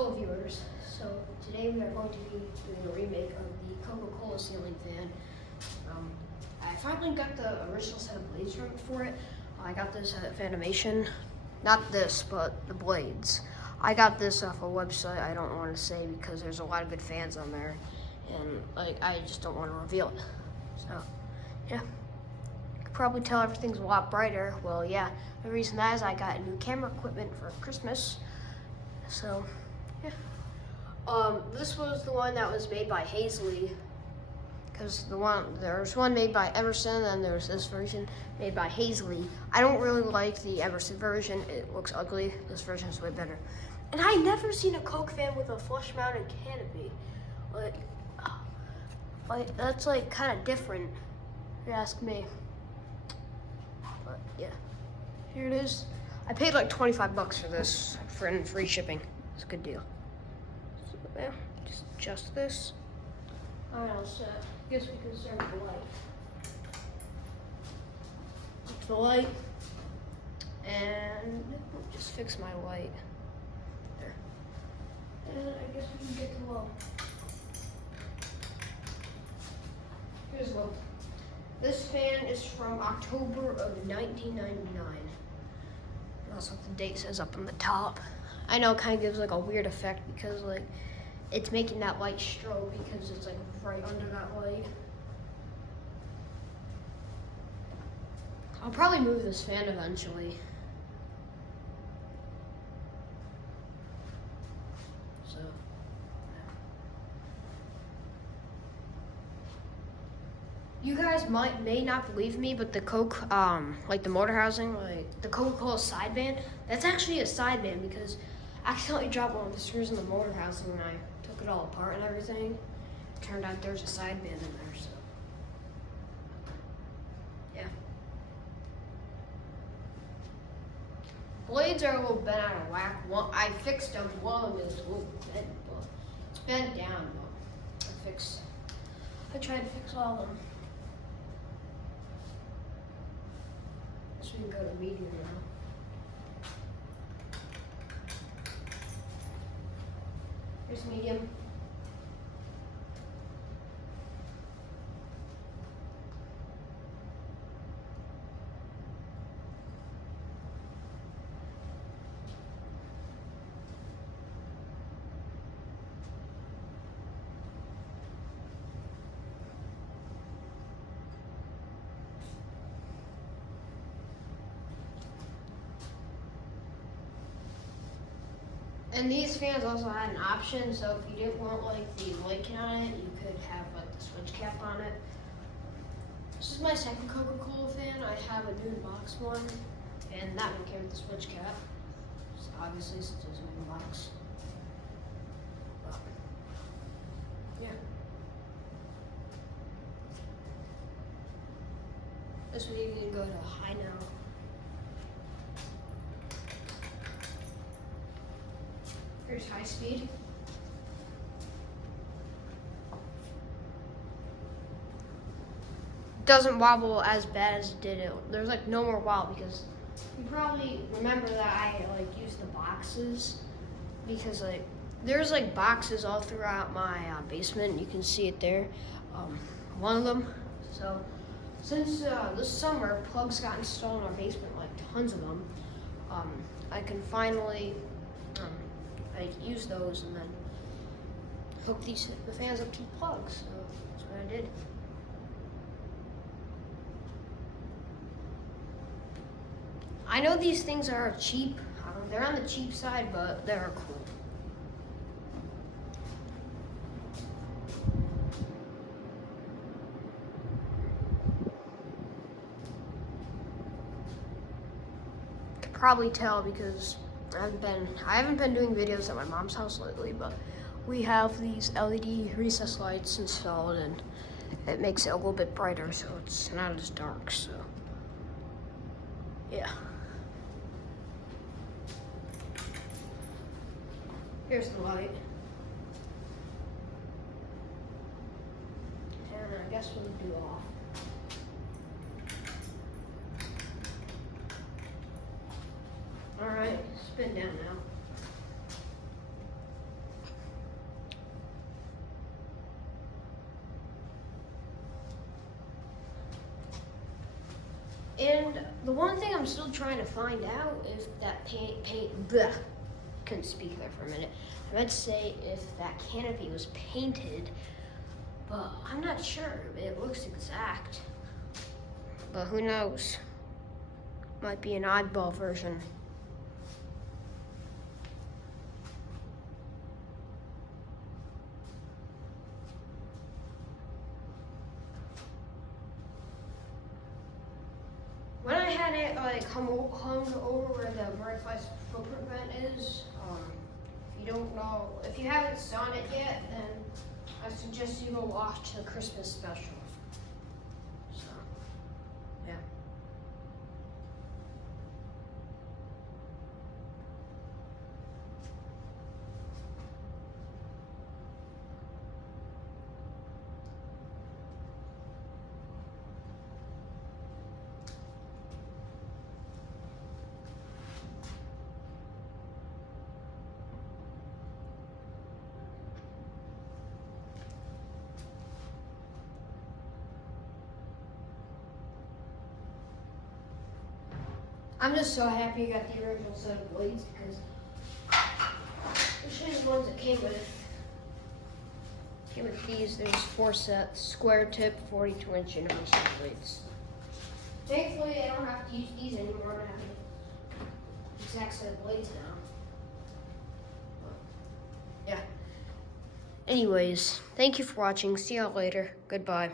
Hello viewers, so today we are going to be doing a remake of the Coca Cola ceiling fan. I finally got the original set of blades for it. I got this at Fanimation, not this, but the blades. I got this off a website I don't want to say because there's a lot of good fans on there, and I just don't want to reveal it. So, yeah. You can probably tell everything's a lot brighter. Well, yeah, the reason that is I got new camera equipment for Christmas. So, yeah. This was the one that was made by Hazley, because there's one made by Emerson, and there's this version made by Hazley. I don't really like the Emerson version. It looks ugly. This version is way better. And I never seen a Coke fan with a flush-mounted canopy. Like that's like kind of different, if you ask me. But yeah, here it is. I paid like 25 bucks for this for free shipping. It's a good deal. So, yeah, just adjust this. All right, so I guess we can start with the light. Up the light, and just fix my light. There. And I guess we can get to low. Here's low. This fan is from October of 1999. That's what the date says up on the top. I know it kind of gives like a weird effect because like it's making that light strobe because it's like right under that light. I'll probably move this fan eventually. So, you guys may not believe me, but the Coke, like the motor housing, like the Coca Cola sideband, that's actually a sideband because I accidentally dropped one of the screws in the motor housing when I took it all apart and everything. It turned out there's a sideband in there, so yeah. Blades are a little bent out of whack. I fixed them. One of them is a little bent, but it's bent down. But I tried to fix all of them. So we can go to medium now. Here's medium. And these fans also had an option, so if you didn't want like the light kit on it, you could have like the switch cap on it. This is my second Coca Cola fan. I have a new box one, and that one came with the switch cap. So obviously, since it's a new box. But, yeah. This one you can go to high now. Here's high speed. Doesn't wobble as bad as it did. There's like no more wobble because you probably remember that I like used the boxes because like there's like boxes all throughout my basement. You can see it there. One of them. So since this summer plugs got installed in our basement, like tons of them, I can finally use those and then hook the fans up to the plugs. So that's what I did. I know these things are cheap. They're on the cheap side, but they're cool. You can probably tell because I haven't been doing videos at my mom's house lately, but we have these LED recessed lights installed and it makes it a little bit brighter so it's not as dark, so yeah. Here's the light. And I guess we'll do off. All right, spin down now. The one thing I'm still trying to find out if that bleh, couldn't speak there for a minute. I meant to say if that canopy was painted, but I'm not sure. It looks exact, but who knows? Might be an eyeball version. When I had it like hung over where the butterfly's footprint is, if you don't know, if you haven't saw it yet, then I suggest you go watch the Christmas special. So, yeah. I'm just so happy I got the original set of blades because this is the ones that came with. Came with these. There's 4 sets, square tip, 42-inch universal blades. Thankfully, I don't have to use these anymore. I have the exact set of blades now. But, yeah. Anyways, thank you for watching. See y'all later. Goodbye.